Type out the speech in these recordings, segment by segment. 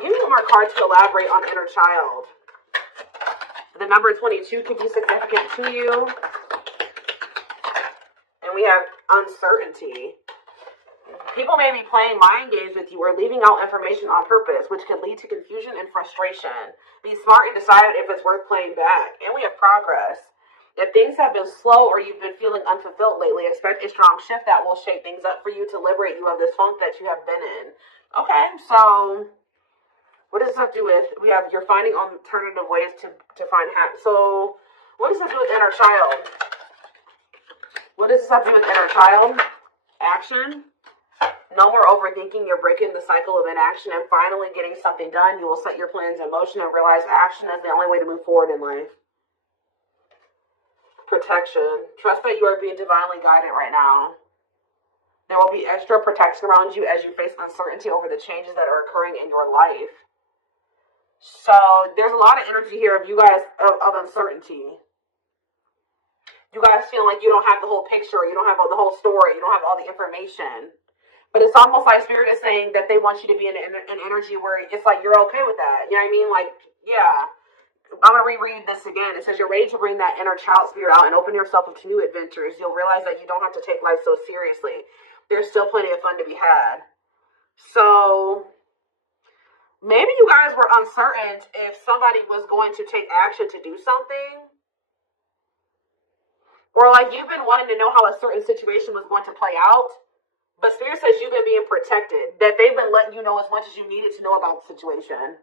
Give me one more card to elaborate on inner child. The number 22 could be significant to you. And we have uncertainty. People may be playing mind games with you or leaving out information on purpose, which can lead to confusion and frustration. Be smart and decide if it's worth playing back. And we have progress. If things have been slow or you've been feeling unfulfilled lately, expect a strong shift that will shake things up for you to liberate you of this funk that you have been in. Okay, so what does this have to do with? We have you're finding alternative ways to find happiness. So what does this do with inner child? What does this have to do with inner child? Action. No more overthinking. You're breaking the cycle of inaction and finally getting something done. You will set your plans in motion and realize action is the only way to move forward in life. Protection. Trust that you are being divinely guided right now. There will be extra protection around you as you face uncertainty over the changes that are occurring in your life. So there's a lot of energy here of you guys of uncertainty. You guys feel like you don't have the whole picture, you don't have the whole story, you don't have all the information. But it's almost like Spirit is saying that they want you to be in an energy where it's like you're okay with that. You know what I mean? Like, yeah. I'm going to reread this again. It says you're ready to bring that inner child spirit out and open yourself up to new adventures. You'll realize that you don't have to take life so seriously. There's still plenty of fun to be had. So maybe you guys were uncertain if somebody was going to take action to do something. Or like you've been wanting to know how a certain situation was going to play out. But Spirit says you've been being protected. That they've been letting you know as much as you needed to know about the situation.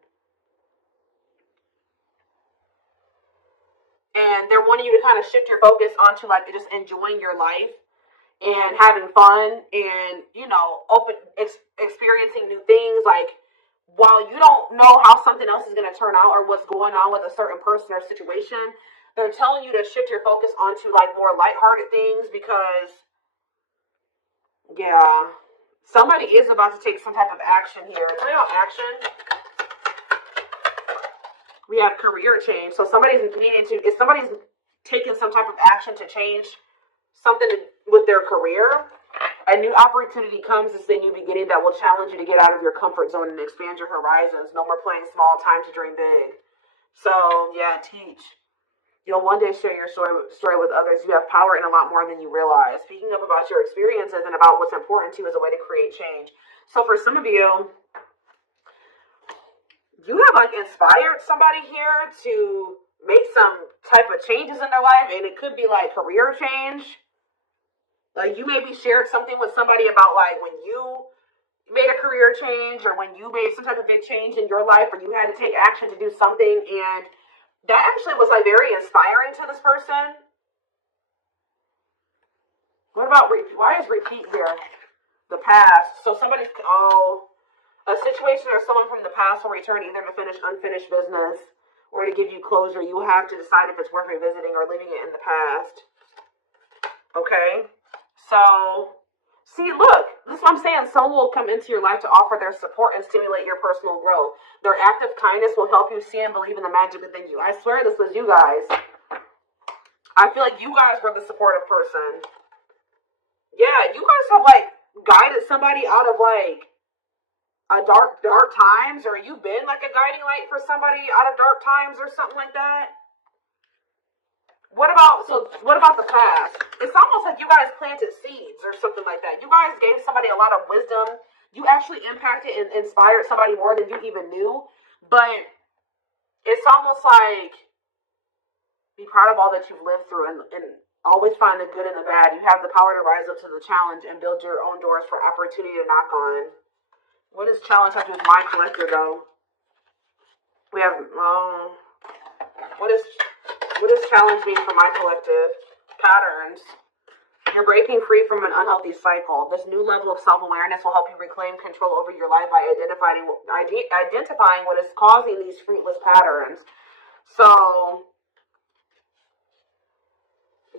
And they're wanting you to kind of shift your focus onto like just enjoying your life and having fun and, you know, experiencing new things. Like, while you don't know how something else is going to turn out or what's going on with a certain person or situation, they're telling you to shift your focus onto like more lighthearted things because, yeah, somebody is about to take some type of action here. Tell you about action. We have career change. So somebody's taking some type of action to change something with their career, a new opportunity comes as a new beginning that will challenge you to get out of your comfort zone and expand your horizons. No more playing small, time to dream big. So, yeah, teach. You'll one day share your story with others. You have power in a lot more than you realize. Speaking up about your experiences and about what's important to you is a way to create change. So for some of you, you have like inspired somebody here to make some type of changes in their life, and it could be like career change. Like you maybe shared something with somebody about like when you made a career change or when you made some type of big change in your life or you had to take action to do something, and that actually was like very inspiring to this person. What about why is repeat here? The past. So somebody's a situation or someone from the past will return either to finish unfinished business or to give you closure. You have to decide if it's worth revisiting or leaving it in the past. Okay. So, see, look, this is what I'm saying. Someone will come into your life to offer their support and stimulate your personal growth. Their act of kindness will help you see and believe in the magic within you. I swear this was you guys. I feel like you guys were the supportive person. Yeah, you guys have, like, guided somebody out of, like, a dark times, or you've been, like, a guiding light for somebody out of dark times or something like that. What about the past? It's almost like you guys planted seeds or something like that. You guys gave somebody a lot of wisdom. You actually impacted and inspired somebody more than you even knew. But it's almost like be proud of all that you've lived through and always find the good and the bad. You have the power to rise up to the challenge and build your own doors for opportunity to knock on. What does challenge have to do with my collector, though? We have, what does challenge mean for my collective? Patterns. You're breaking free from an unhealthy cycle. This new level of self-awareness will help you reclaim control over your life by identifying what is causing these fruitless patterns. So,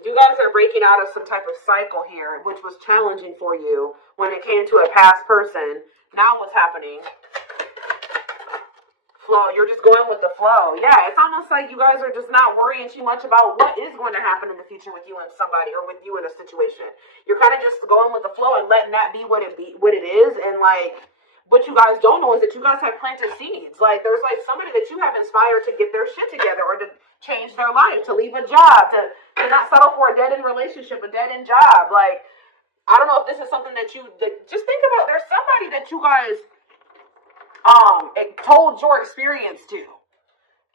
you guys are breaking out of some type of cycle here, which was challenging for you when it came to a past person. Now what's happening? Flow. You're just going with the flow. Yeah, it's almost like you guys are just not worrying too much about what is going to happen in the future with you and somebody or with you in a situation. You're kind of just going with the flow and letting that be what it is, and like what you guys don't know is that you guys have planted seeds. Like, there's like somebody that you have inspired to get their shit together or to change their life, to leave a job, to not settle for a dead-end relationship, a dead-end job. Like, I don't know if this is something that just think about. There's somebody that you guys told your experience to,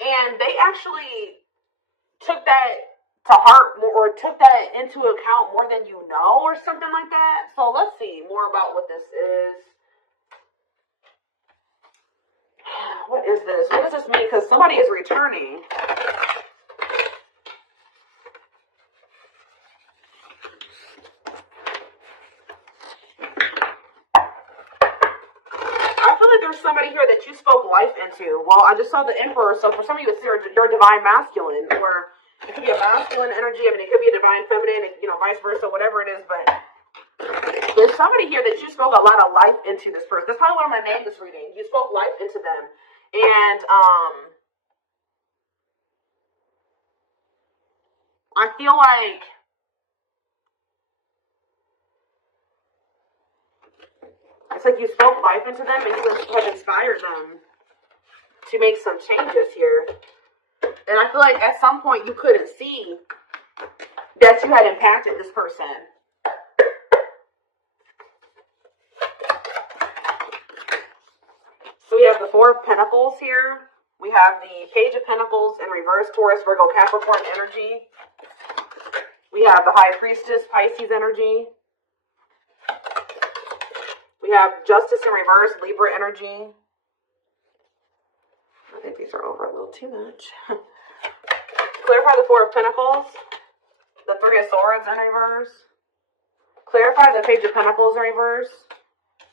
and they actually took that to heart or took that into account more than you know, or something like that. So let's see more about what this is. What is this? What does this mean? Because somebody is returning. I feel like there's somebody here that you spoke life into. Well, I just saw the Emperor, so for some of you, it's your divine masculine, or it could be a masculine energy. I mean, it could be a divine feminine, you know, vice versa, whatever it is, but there's somebody here that you spoke a lot of life into this person. That's probably why my name is reading. You spoke life into them. And I feel like it's like you spoke life into them and you have inspired them to make some changes here. And I feel like at some point you couldn't see that you had impacted this person. So we have the Four of Pentacles here. We have the Page of Pentacles in reverse, Taurus, Virgo, Capricorn energy. We have the High Priestess, Pisces energy. We have Justice in reverse, Libra energy. I think these are over a little too much. Clarify the Four of Pentacles. The Three of Swords in reverse. Clarify the Page of Pentacles in reverse.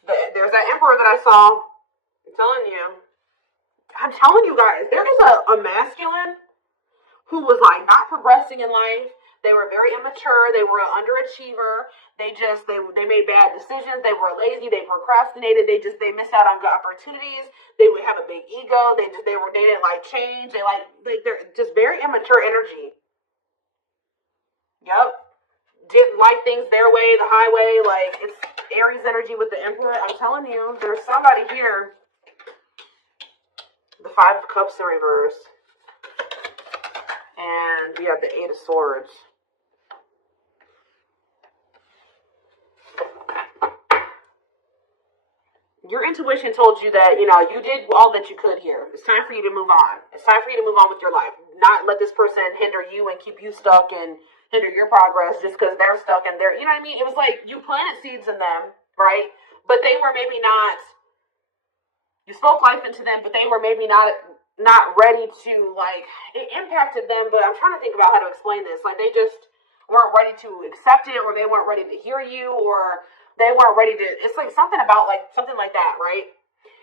There's that Emperor that I saw. I'm telling you guys, there is a masculine who was like not progressing in life. They were very immature. They were an underachiever. They made bad decisions. They were lazy. They procrastinated. They missed out on good opportunities. They would have a big ego. They didn't like change. They're just very immature energy. Yep. Didn't like things their way, the highway. Like, it's Aries energy with the Emperor. I'm telling you, there's somebody here. The Five of Cups in reverse. And we have the Eight of Swords. Your intuition told you that, you know, you did all that you could here. It's time for you to move on. It's time for you to move on with your life. Not let this person hinder you and keep you stuck and hinder your progress just because they're stuck and they're, you know what I mean? It was like you planted seeds in them, right? But they were maybe not, you spoke life into them, but they were maybe not ready to, like, it impacted them, but I'm trying to think about how to explain this. Like, they just weren't ready to accept it, or they weren't ready to hear you, or they weren't ready to, it's like something about, like, something like that, right?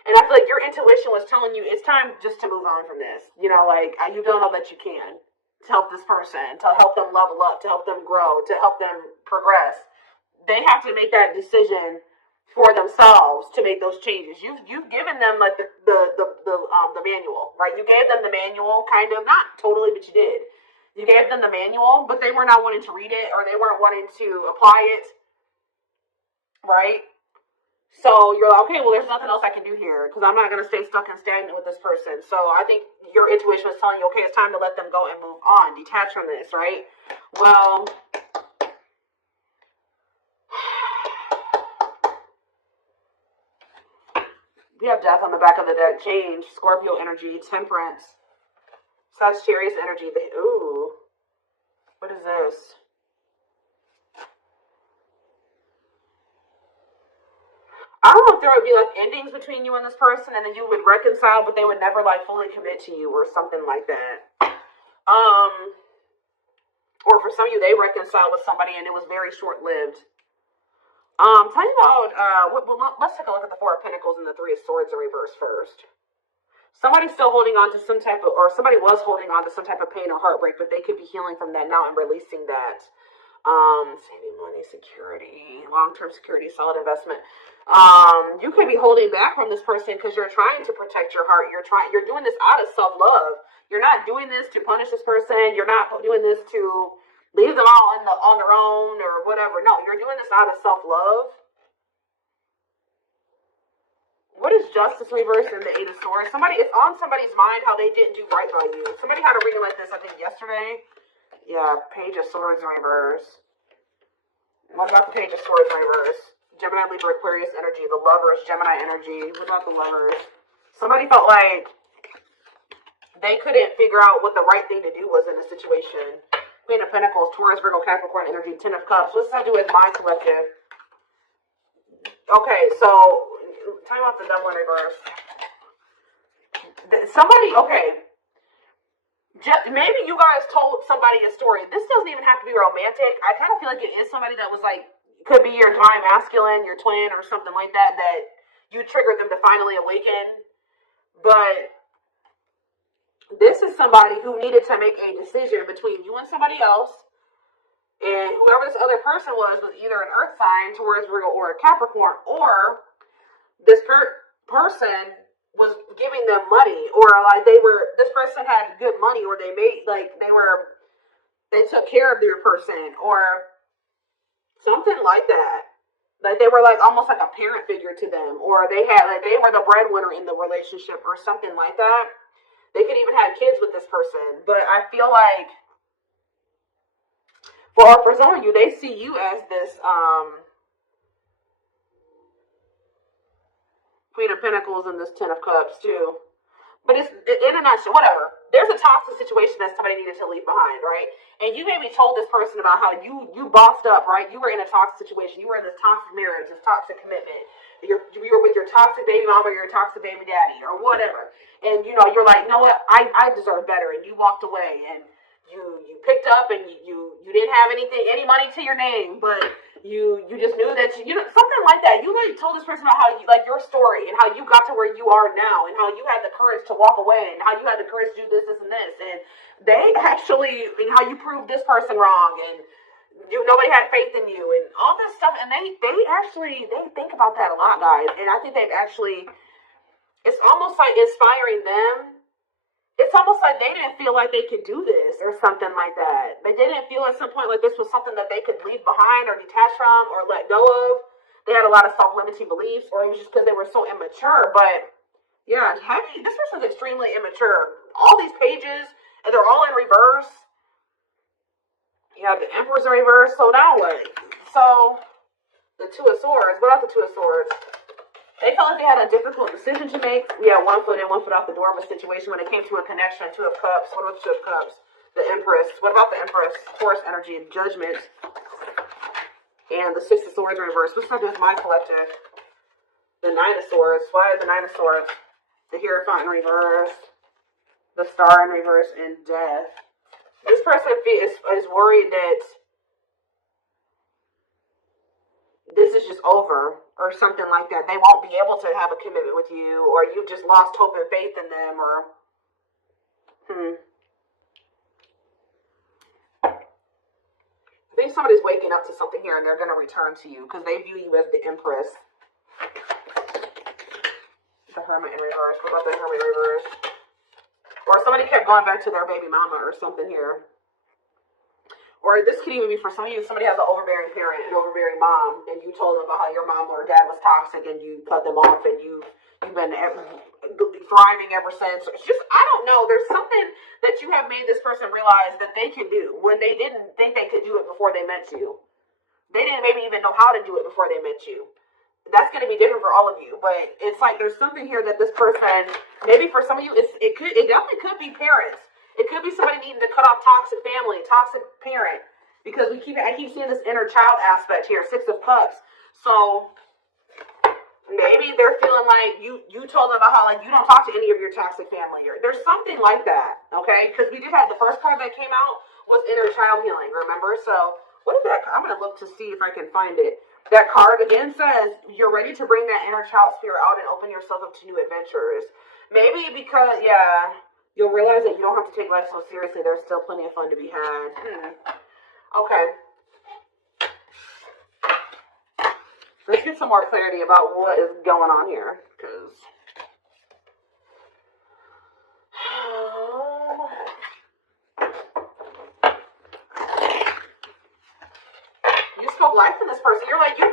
And I feel like your intuition was telling you it's time just to move on from this. You know, like, you've done all that you can to help this person, to help them level up, to help them grow, to help them progress. They have to make that decision for themselves to make those changes. You've given them like the manual, right? You gave them the manual, kind of, not totally, but you did. You gave them the manual, but they were not wanting to read it, or they weren't wanting to apply it, right? So you're like, okay, well, there's nothing else I can do here because I'm not going to stay stuck and stagnant with this person. So I think your intuition was telling you, okay, it's time to let them go and move on, detach from this, right? Well, we have Death on the back of the deck. Change, Scorpio energy, Temperance, Sagittarius energy. Ooh, what is this? I don't know if there would be like endings between you and this person, and then you would reconcile, but they would never like fully commit to you or something like that. Or for some of you, they reconciled with somebody and it was very short-lived. Tell you about, let's take a look at the Four of Pentacles and the Three of Swords in reverse first. Somebody's still holding on to some type of, or somebody was holding on to some type of pain or heartbreak, but they could be healing from that now and releasing that. Saving money, security, long-term security, solid investment. You could be holding back from this person because you're trying to protect your heart. You're doing this out of self-love. You're not doing this to punish this person. You're not doing this to leave them all on their own or whatever. No, you're doing this out of self-love. What is Justice reversed in the Eight of Swords? It's on somebody's mind how they didn't do right by you. Somebody had a reading like this, I think, yesterday. Yeah, Page of Swords in reverse. What about the Page of Swords in reverse? Gemini, Libra, Aquarius energy. The Lovers, Gemini energy. What about the Lovers? Somebody felt like they couldn't figure out what the right thing to do was in a situation. Queen of Pentacles, Taurus, Virgo, Capricorn energy. Ten of Cups. What does that do with my collective? Okay, so tell me about the Devil in reverse. Maybe you guys told somebody a story. This doesn't even have to be romantic. I kind of feel like it is somebody that was like, could be your divine masculine, your twin, or something like that, that you triggered them to finally awaken. But this is somebody who needed to make a decision between you and somebody else. And whoever this other person was either an earth sign, Taurus, Virgo, or a Capricorn, or this person was giving them money, or like this person had good money, or they took care of their person, or something like that. Like they were like almost like a parent figure to them, or they were the breadwinner in the relationship, or something like that. They could even have kids with this person, but I feel like for some of you, they see you as this Queen of Pentacles and this Ten of Cups too. But it's in a nutshell, whatever. There's a toxic situation that somebody needed to leave behind, right? And you maybe told this person about how you bossed up, right? You were in a toxic situation. You were in this toxic marriage, this toxic commitment. You were with your toxic baby mama or your toxic baby daddy or whatever. And, you're like, you know what? I deserve better. And you walked away and you picked up and you didn't have any money to your name, but you just knew that something like that. You like told this person about how your story and how you got to where you are now and how you had the courage to walk away and how you had the courage to do this and this, and they actually, and how you proved this person wrong, and nobody had faith in you and all this stuff, and they think about that a lot, guys. And I think it's almost like inspiring them. It's almost like they didn't feel like they could do this or something like that. They didn't feel at some point like this was something that they could leave behind or detach from or let go of. They had a lot of self-limiting beliefs, or it was just because they were so immature. But yeah, this person's extremely immature. All these pages, and they're all in reverse. You have the Emperor's in reverse. So now what? So the Two of Swords. What about the Two of Swords? They felt like they had a difficult decision to make. Yeah, 1 foot in, 1 foot out the door of a situation when it came to a connection. Two of Cups. What about the Two of Cups? The Empress. What about the Empress? Taurus energy and Judgment. And the Six of Swords in reverse. What's that do with my collective? The Nine of Swords. Why is the Nine of Swords? The Hierophant in reverse. The Star in reverse. And Death. This person is worried that this is just over or something like that. They won't be able to have a commitment with you, or you've just lost hope and faith in them, or I think somebody's waking up to something here and they're going to return to you because they view you as the Empress. The Hermit in reverse. What about the Hermit in reverse? Or somebody kept going back to their baby mama or something here. Or this could even be for some of you, somebody has an overbearing parent, an overbearing mom, and you told them about how your mom or dad was toxic and you cut them off and you've been thriving ever since. It's just, I don't know, there's something that you have made this person realize that they can do when they didn't think they could do it before they met you. They didn't maybe even know how to do it before they met you. That's going to be different for all of you, but it's like there's something here that this person, maybe for some of you, it definitely could be parents. It could be somebody needing to cut off toxic family, toxic parent, because I keep seeing this inner child aspect here, Six of Cups. So maybe they're feeling like you told them about how you don't talk to any of your toxic family. Or there's something like that, okay? Because we did have the first card that came out was inner child healing, remember? So what is that? I'm going to look to see if I can find it. That card again says you're ready to bring that inner child spirit out and open yourself up to new adventures. Maybe because, you'll realize that you don't have to take life so seriously. There's still plenty of fun to be had. Okay. Let's get some more clarity about what is going on here. Because you spoke life in this person. You're like, you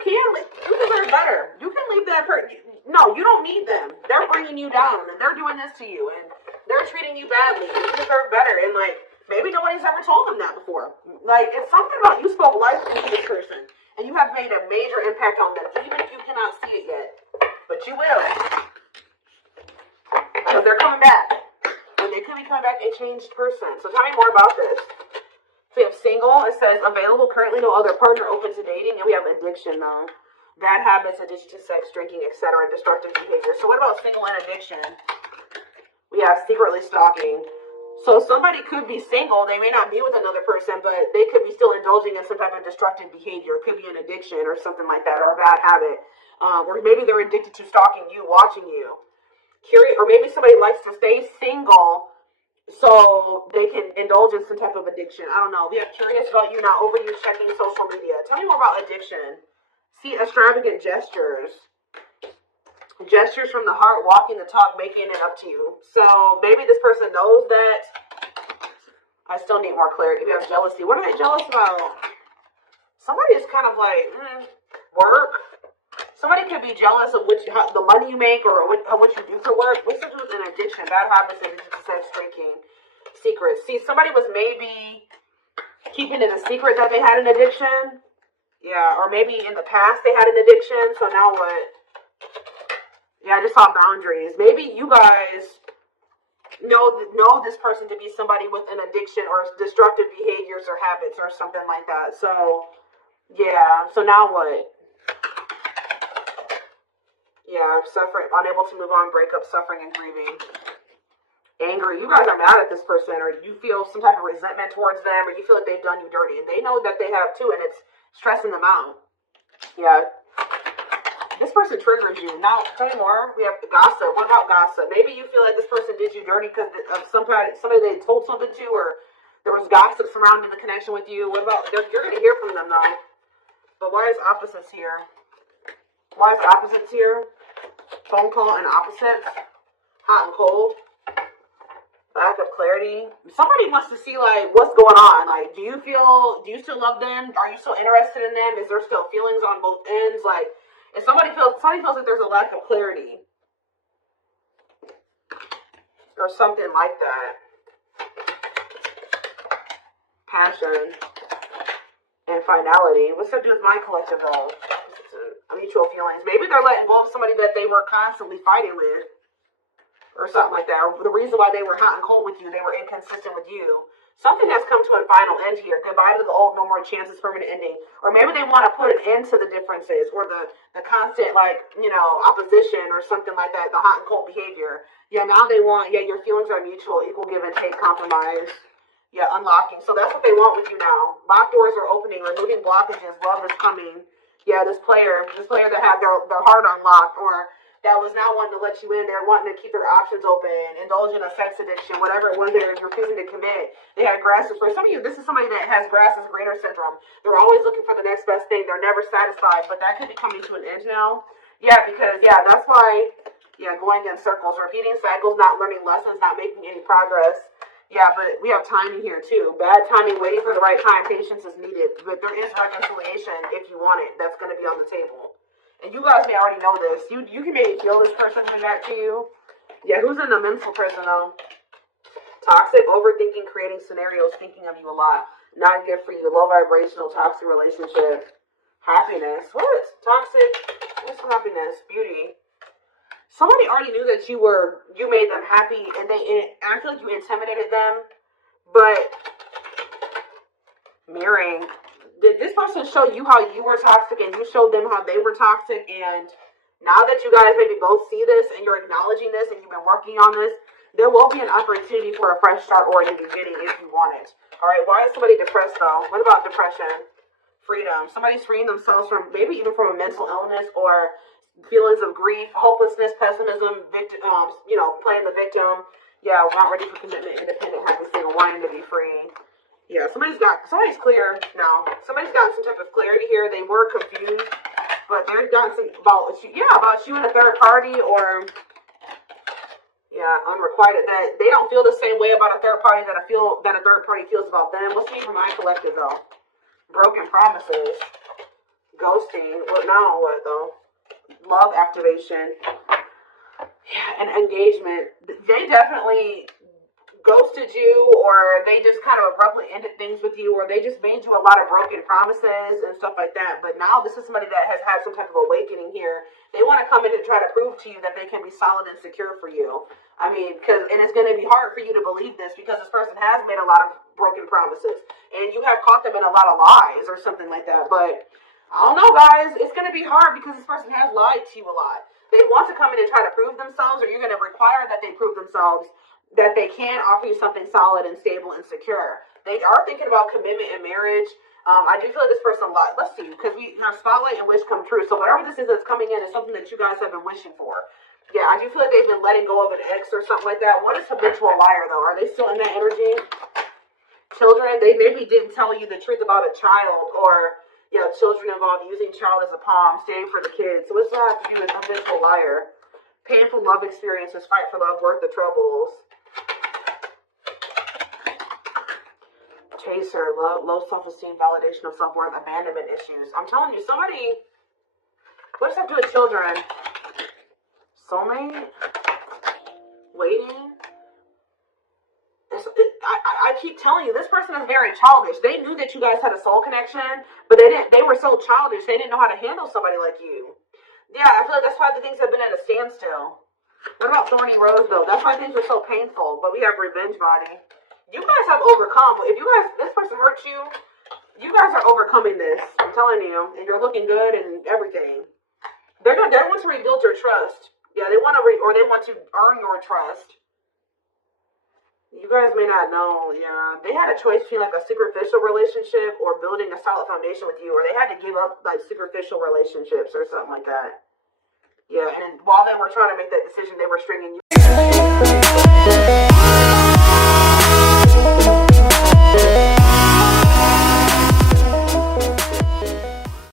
deserve better. You can leave that person. No, you don't need them. They're bringing you down, and they're doing this to you, and they're treating you badly. You deserve better, and like maybe nobody's ever told them that before. Like it's something about you spoke life into this person, and you have made a major impact on them, even if you cannot see it yet. But you will, because they're coming back, and they could be coming back a changed person. So tell me more about this. So we have single. It says available, currently no other partner, open to dating, and we have addiction though. Bad habits, addiction to sex, drinking, etc., and destructive behavior. So what about single and addiction? We have secretly stalking. So somebody could be single. They may not be with another person, but they could be still indulging in some type of destructive behavior. It could be an addiction or something like that, or a bad habit. Or maybe they're addicted to stalking you, watching you. Curious, or maybe somebody likes to stay single so they can indulge in some type of addiction. I don't know. We have curious about you, not over you checking social media. Tell me more about addiction. See, extravagant gestures. Gestures from the heart, walking the talk, making it up to you. So maybe this person knows that. I still need more clarity. We have jealousy. What are they jealous about? Somebody is kind of like, work. Somebody could be jealous of the money you make or what you do for work. What's to do with an addiction? Bad habits, addiction to sex, drinking, secrets. See, somebody was maybe keeping it a secret that they had an addiction. Yeah, or maybe in the past they had an addiction, so now what? Yeah, I just saw boundaries. Maybe you guys know this person to be somebody with an addiction or destructive behaviors or habits or something like that. So, yeah, so now what? Yeah, suffering, unable to move on, breakup, suffering, and grieving. Angry. You guys are mad at this person, or you feel some type of resentment towards them, or you feel like they've done you dirty, and they know that they have too, and it's stressing them out. Yeah. This person triggers you. Now, tell me more. We have gossip. What about gossip? Maybe you feel like this person did you dirty because of somebody they told something to, or there was gossip surrounding the connection with you. What about, you're going to hear from them, though. But why is opposites here? Why is opposites here? Phone call and opposites. Hot and cold. Lack of clarity. Somebody wants to see, like, what's going on. Like, do you still love them? Are you still interested in them? Is there still feelings on both ends? Like, if somebody feels like there's a lack of clarity. Or something like that. Passion. And finality. What's that do with my collective, though? Mutual feelings. Maybe they're letting go of somebody that they were constantly fighting with. Or something like that. Or the reason why they were hot and cold with you, they were inconsistent with you. Something has come to a final end here. Goodbye to the old, no more chances, permanent ending. Or maybe they want to put an end to the differences or the constant, opposition or something like that, the hot and cold behavior. Yeah, now they want, your feelings are mutual, equal give and take, compromise. Yeah, unlocking. So that's what they want with you now. Locked doors are opening, removing blockages, love is coming. Yeah, this player that had their heart unlocked, or that was now wanting to let you in. They're wanting to keep their options open, indulge in a sex addiction, whatever it was they're refusing to commit. They had grass for some of you. This is somebody that has grass is greener syndrome. They're always looking for the next best thing. They're never satisfied, but that could be coming to an end now. Yeah, because that's why. Yeah, going in circles, repeating cycles, not learning lessons, not making any progress. Yeah, but we have timing here too. Bad timing, waiting for the right time. Patience is needed, but there is reconciliation if you want it. That's going to be on the table. And you guys may already know this. You can maybe feel this person coming back to you. Yeah, who's in the mental prison though? Toxic, overthinking, creating scenarios, thinking of you a lot. Not good for you. Low vibrational, toxic relationship. Happiness. What? Toxic. What's happiness? Beauty. Somebody already knew that you made them happy, and I feel like you intimidated them. But mirroring. Did this person show you how you were toxic and you showed them how they were toxic? And now that you guys maybe both see this and you're acknowledging this and you've been working on this, there will be an opportunity for a fresh start or a new beginning if you want it. All right, why is somebody depressed though? What about depression? Freedom. Somebody's freeing themselves from maybe even from a mental illness or feelings of grief, hopelessness, pessimism, victim, playing the victim. Yeah, not ready for commitment, independent, happy, single, wanting to be free. Yeah, somebody's clear now. Somebody's gotten some type of clarity here. They were confused, but they've gotten some about you and a third party, or unrequited, that they don't feel the same way about a third party that a third party feels about them. What's the name for my collective though? Broken promises, ghosting. What now? What though? love activation. Yeah, and engagement. They definitely ghosted you, or they just kind of abruptly ended things with you, or they just made you a lot of broken promises and stuff like that. But now this is somebody that has had some type of awakening here. They want to come in and try to prove to you that they can be solid and secure for you. I mean, and it's going to be hard for you to believe this because this person has made a lot of broken promises, and you have caught them in a lot of lies or something like that. But I don't know, guys. It's going to be hard because this person has lied to you a lot. They want to come in and try to prove themselves, or you're going to require that they prove themselves, that they can offer you something solid and stable and secure. They are thinking about commitment and marriage. I do feel like this person, let's see, because we have spotlight and wish come true. So whatever this is that's coming in is something that you guys have been wishing for. Yeah, I do feel like they've been letting go of an ex or something like that. What is habitual liar, though? Are they still in that energy? Children, they maybe didn't tell you the truth about a child, or, yeah, children involved using child as a pawn, staying for the kids. So what's that have to do with habitual liar? Painful love experiences, fight for love, worth the troubles. Chaser, low self-esteem, validation of self-worth, abandonment issues. I'm telling you, somebody, what does that do with children? Soulmate? Waiting? I keep telling you, this person is very childish. They knew that you guys had a soul connection, but they were so childish, they didn't know how to handle somebody like you. Yeah, I feel like that's why the things have been at a standstill. What about Thorny Rose, though? That's why things were so painful, but we have Revenge Body. You guys have overcome. If this person hurt you, you guys are overcoming this. I'm telling you, and you're looking good and everything. They want to rebuild your trust. Yeah, they want to earn your trust. You guys may not know. Yeah, they had a choice between like a superficial relationship or building a solid foundation with you, or they had to give up like superficial relationships or something like that. Yeah, and while they were trying to make that decision, they were stringing you.